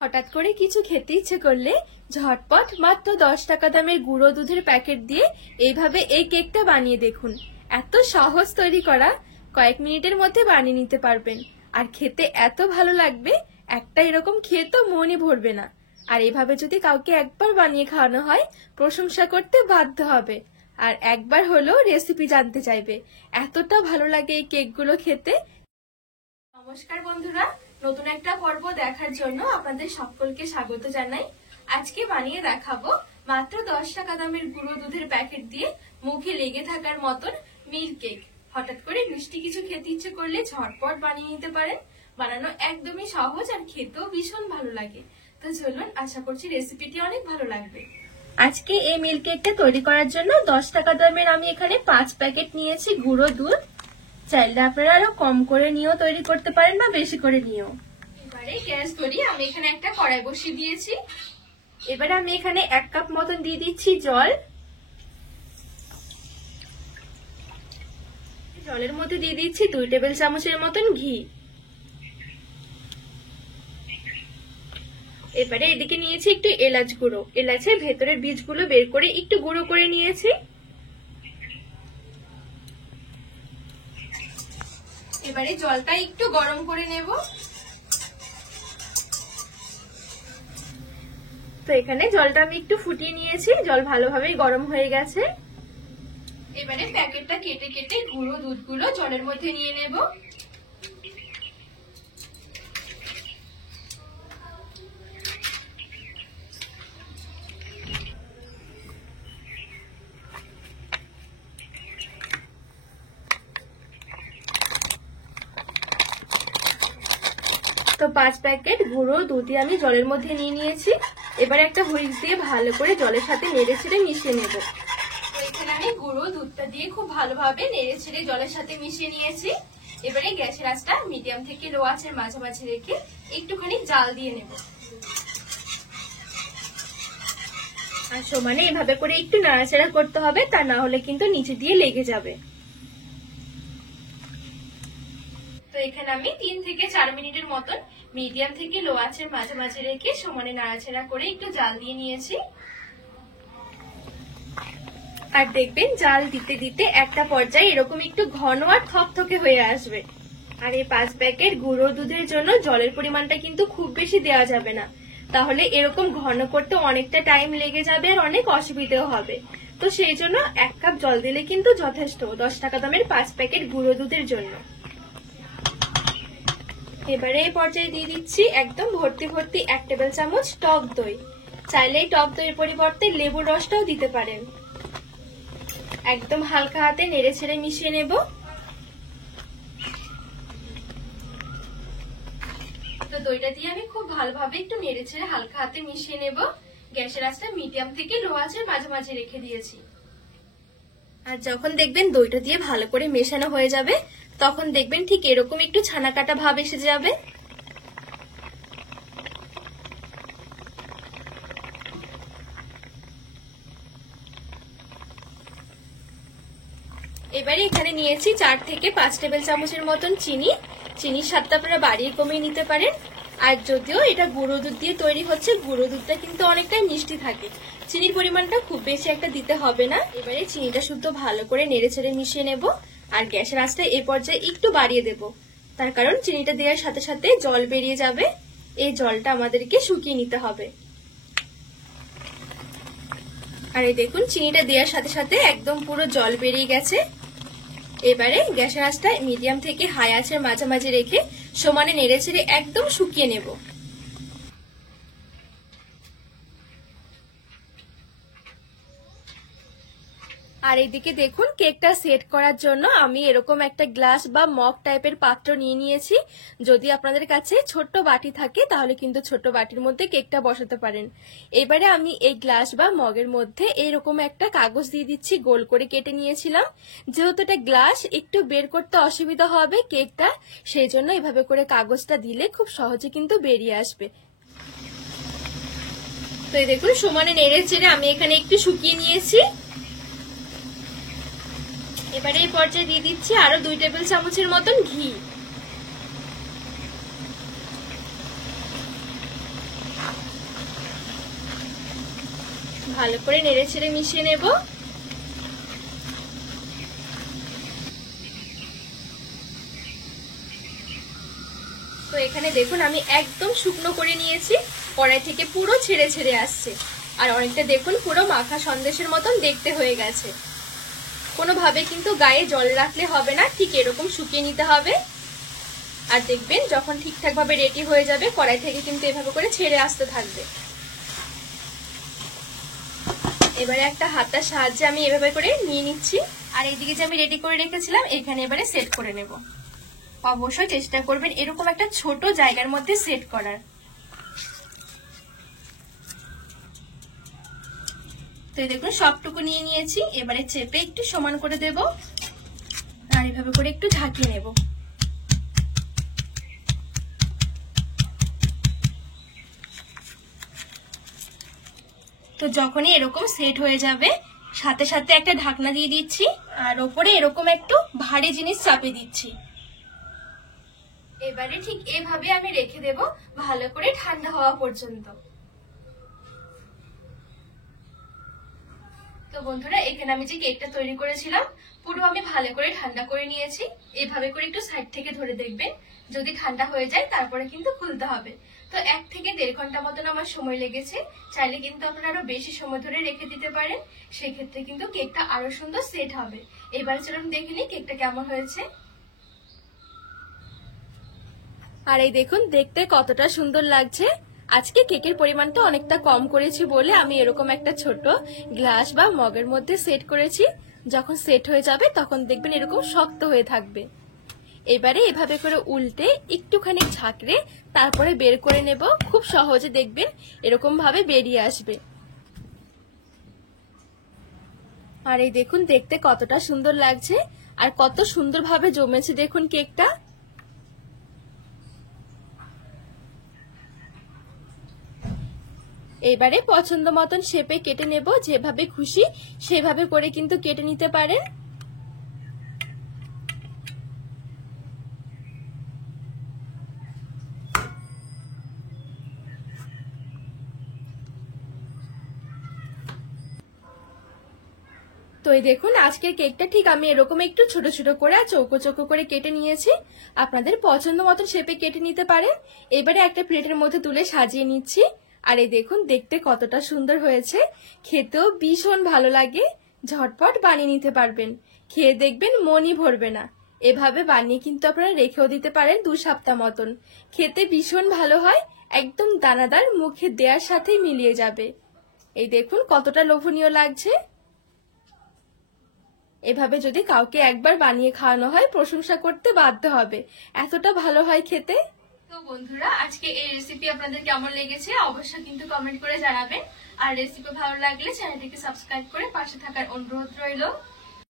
হঠাৎ করে কিছু খেতে ইচ্ছে করলে ঝটপট মাত্র 10 টাকা দামের গুঁড়ো দুধের প্যাকেট দিয়ে এইভাবে এই কেকটা বানিয়ে দেখুন। এত সহজ তৈরি করা, কয়েক মিনিটের মধ্যে বানিয়ে নিতে পারবেন। আর খেতে এত ভালো লাগবে, একটা এরকম খেয়ে তো মনই ভরবে না। আর এইভাবে যদি কাউকে একবার বানিয়ে খাওয়ানো হয়, প্রশংসা করতে বাধ্য হবে আর একবার হলেও রেসিপি জানতে চাইবে। এতটা ভালো লাগে এই কেকগুলো খেতে। নমস্কার বন্ধুরা, নতুন একটা পর্ব দেখার জন্য আপনাদের সকলকে স্বাগত জানাই। আজকে বানিয়ে দেখাবো মাত্র 10 টাকা দামের গুঁড়ো দুধের প্যাকেট দিয়ে মুখে লেগে থাকার মতন মিল্ক কেক। হঠাৎ করে মিষ্টি কিছু খেতে ইচ্ছে করলে ঝটপট বানিয়ে নিতে পারেন। বানানো একদমই সহজ আর খেতেও ভীষণ ভালো লাগে। তো চলুন, আশা করছি রেসিপিটি অনেক ভালো লাগবে। আজকে এই মিল্ক কেকটা তৈরি করার জন্য 10 টাকা দামের আমি এখানে 5 প্যাকেট নিয়েছি গুঁড়ো দুধ। চাইলে আপনারা আরো কম করে নিয়েও তৈরি করতে পারেন বা বেশি করে নিয়েও। এবারে গ্যাস ধরিয়ে আমি এখানে একটা কড়াই বসিয়ে দিয়েছি। এবারে আমি এখানে 1 কাপ মতন দিয়ে দিচ্ছি জল। জলের মধ্যে দিয়ে দিচ্ছি 2 টেবিল চামচের মতন ঘি। এবারে এদিকে নিয়েছি একটু এলাচ গুঁড়ো। এলাচের ভেতরের বীজগুলো বের করে একটু গুঁড়ো করে নিয়েছি। এবারে জলটা একটু গরম করে নেব। তো এখানে জলটা আমি একটু ফুটিয়ে নিয়েছি, জল ভালোভাবে গরম হয়ে গেছে। এবারে প্যাকেটটা কেটে কেটে গুঁড়ো দুধগুলো জলের মধ্যে নিয়ে নেব। তো 5 প্যাকেট গুঁড়ো দুধই আমি জলের মধ্যে নিয়ে নিয়েছি। এবার একটা হুইস্ক দিয়ে ভালো করে জলের সাথে নেড়ে ছেড়ে মিশিয়ে নেব। তো এখানে আমি গুঁড়ো দুধটা দিয়ে খুব ভালোভাবে নেড়ে ছেড়ে জলের সাথে মিশিয়ে নিয়েছি। এবারে গ্যাসের আঁচটা মিডিয়াম থেকে লো আঁচের মাঝামাঝি রেখে একটুখানি জাল দিয়ে নেব। আর সমানে এভাবে করে একটু নাড়াচাড়া করতে হবে, তা না হলে কিন্তু নিচে দিয়ে লেগে যাবে। তো এখানে আমি 3 থেকে 4 মিনিটের মতন মিডিয়াম থেকে লো আঁচের মাঝামাঝি রেখে সমানে নাড়াচাড়া করে একটু জাল দিয়ে নিয়েছি। আর দেখবেন জাল দিতে দিতে একটা পর্যায়ে এরকম একটু ঘন আর থকথকে হয়ে আসবে। আর এই 5 প্যাকেট গুঁড়ো দুধের জন্য জলের পরিমাণটা কিন্তু খুব বেশি দেওয়া যাবে না, তাহলে এরকম ঘন করতে অনেকটা টাইম লেগে যাবে আর অনেক অসুবিধাও হবে। তো সেই জন্য 1 কাপ জল দিলে কিন্তু যথেষ্ট 10 টাকা দামের 5 প্যাকেট গুঁড়ো দুধের জন্য। এবারে এই পর্যায়ে দিয়ে দিচ্ছি একদম ভর্তি ভর্তি 1 টেবিল চামচ টক দই। চাইলে এই টক দইয়ের পরিবর্তে লেবুর রসটাও দিতে পারেন। একদম হালকা হাতে নেড়ে ছেড়ে মিশিয়ে নেব। তো দইটা দিয়ে আমি খুব ভালোভাবে একটু নেড়ে ছেড়ে হালকা হাতে মিশিয়ে নেব। গ্যাসের আঁচটা মিডিয়াম থেকে লো আঁচের মাঝামাঝি রেখে দিয়েছি। আর যখন দেখবেন দইটা দিয়ে ভালো করে মেশানো হয়ে যাবে, তখন দেখবেন ঠিক এরকম একটু ছানা কাটা ভাব এসে যাবে। এবারে এখানে নিয়েছি 4 থেকে 5 টেবিল চামচের মতন চিনি। চিনির স্বাদটা আপনারা বাড়িয়ে কমিয়ে নিতে পারেন। আর যদিও এটা গুঁড়ো দুধ দিয়ে তৈরি হচ্ছে, গুঁড়ো দুধটা কিন্তু অনেকটাই মিষ্টি থাকে, চিনির পরিমাণটা খুব বেশি একটা দিতে হবে না। এবারে চিনিটা শুদ্ধ ভালো করে নেড়ে ছেড়ে মিশিয়ে নেব। আর গ্যাসের আঁচটা এই পর্যায়ে একটু বাড়িয়ে দেব, তার কারণ চিনিটা দেওয়ার সাথে সাথে জল বেরিয়ে যাবে। এই জলটা আমাদেরকে শুকিয়ে নিতে হবে। আর এই দেখুন, চিনিটা দেওয়ার সাথে সাথে একদম পুরো জল বেরিয়ে গেছে। এবারে গ্যাসের আঁচটা মিডিয়াম থেকে হাই আঁচের মাঝামাঝি রেখে সমানে নেড়ে ছেড়ে একদম শুকিয়ে নেব। আর এইদিকে দেখুন, কেকটা সেট করার জন্য আমি এরকম একটা গ্লাস বা মগ টাইপের পাত্র নিয়ে নিয়েছি। যদি আপনাদের কাছে ছোট্ট বাটি থাকে তাহলে কিন্তু ছোট্ট বাটির মধ্যে কেকটা বসাতে পারেন। এবারে আমি এই গ্লাস বা মগের মধ্যে এইরকম একটা কাগজ দিয়ে দিচ্ছি, গোল করে কেটে নিয়েছিলাম। যেহেতু এটা গ্লাস, একটু বের করতে অসুবিধা হবে কেকটা, সেই জন্য এভাবে করে কাগজটা দিলে খুব সহজে কিন্তু বেরিয়ে আসবে। তো এই দেখুন, সমানে নেড়ে চেড়ে আমি এখানে একটু শুকিয়ে নিয়েছি। এবারে এই পর্যায়ে দিয়ে দিচ্ছি আরো 2 টেবিল চামচের মতন ঘি। ভালো করে নেড়ে ছেড়ে মিশিয়ে নেব। তো এখানে দেখুন আমি একদম শুকনো করে নিয়েছি, কড়াই থেকে পুরো ছেড়ে ছেড়ে আসছে, আর অনেকটা দেখুন পুরো মাখা সন্দেশের মতন দেখতে হয়ে গেছে। কোনোভাবে কিন্তু গায়ে জল রাখলে হবে না, ঠিক এরকম শুকিয়ে নিতে হবে। আর দেখবেন যখন ঠিকঠাক ভাবে রেডি হয়ে যাবে কড়াই থেকে কিন্তু এভাবে করে ছেড়ে আসতে থাকবে। এবারে একটা হাতার সাহায্যে আমি এভাবে করে নিয়ে নিচ্ছি, আর এইদিকে যে আমি রেডি করে রেখেছিলাম এখানে এবারে সেট করে নেব। অবশ্যই চেষ্টা করবেন এরকম একটা ছোট জায়গার মধ্যে সেট করার। তো দেখুন সবটুকু নিয়ে নিয়েছি, এবারে চেপে একটু সমান করে দেব, আর এভাবে করে একটু ঢাকিয়ে নেব। তো যখনই এরকম সেট হয়ে যাবে সাথে সাথে একটা ঢাকনা দিয়ে দিচ্ছি, আর ওপরে এরকম একটু ভারী জিনিস চাপিয়ে দিচ্ছি। এবারে ঠিক এভাবে আমি রেখে দেব ভালো করে ঠান্ডা হওয়া পর্যন্ত। তো বন্ধুরা এখানে আমি যে কেকটা তৈরি করেছিলাম পুরো আমি ভালো করে ঠান্ডা করে নিয়েছি। এভাবে করে একটু সাইড থেকে ধরে দেখবেন, যদি ঠান্ডা হয়ে যায় তারপরে কিন্তু খুলতে হবে। তো 1 থেকে 1.5 ঘন্টা মতন আমার সময় লেগেছে। চাইলে কিন্তু আপনারা আরো বেশি সময় ধরে রেখে দিতে পারেন, সেক্ষেত্রে কিন্তু কেকটা আরো সুন্দর সেট হবে। এবারে চলুন দেখে নিই কেকটা কেমন হয়েছে। আর এই দেখুন দেখতে কতটা সুন্দর লাগছে। আজকে কেকের পরিমাণটা অনেকটা কম করেছি বলে আমি এরকম একটা ছোট গ্লাস বা মগের মধ্যে সেট করেছি। যখন সেট হয়ে যাবে তখন দেখবেন এরকম শক্ত হয়ে থাকবে। এবারে এভাবে করে উল্টে একটুখানি ঝাঁকড়ে তারপরে বের করে নেব। খুব সহজে দেখবেন এরকম ভাবে বেরিয়ে আসবে। আর এই দেখুন দেখতে কতটা সুন্দর লাগছে, আর কত সুন্দরভাবে জমেছে দেখুন কেকটা। এবারে পছন্দ মতন শেপে কেটে নেব, যেভাবে খুশি সেভাবে করে কিন্তু কেটে নিতে পারেন। তো এই দেখুন আজকের কেকটা ঠিক আমি এরকম একটু ছোট ছোট করে চৌকো চৌকো করে কেটে নিয়েছি। আপনাদের পছন্দ মতন শেপে কেটে নিতে পারেন। এবারে একটা প্লেটের মধ্যে তুলে সাজিয়ে নিচ্ছি। আর এই দেখুন দেখতে কতটা সুন্দর হয়েছে, খেতেও ভীষণ ভালো লাগে। ঝটপট বানিয়ে নিতে পারবেন, খেয়ে দেখবেন মনই ভরবে না। এভাবে বানিয়ে কিন্তু আপনারা রেখেও দিতে পারেন 2 সপ্তাহ মতন। খেতে ভীষণ ভালো হয়, একদম দানাদার, মুখে দেওয়ার সাথেই মিলিয়ে যাবে। এই দেখুন কতটা লোভনীয় লাগছে। এভাবে যদি কাউকে একবার বানিয়ে খাওয়ানো হয় প্রশংসা করতে বাধ্য হবে, এতটা ভালো হয় খেতে। তো বন্ধুরা আজকে এই রেসিপি আপনাদের কেমন লেগেছে অবশ্যই কিন্তু কমেন্ট করে জানাবেন। আর রেসিপি ভালো লাগলে চ্যানেলটিকে সাবস্ক্রাইব করে পাশে থাকার অনুরোধ রইল।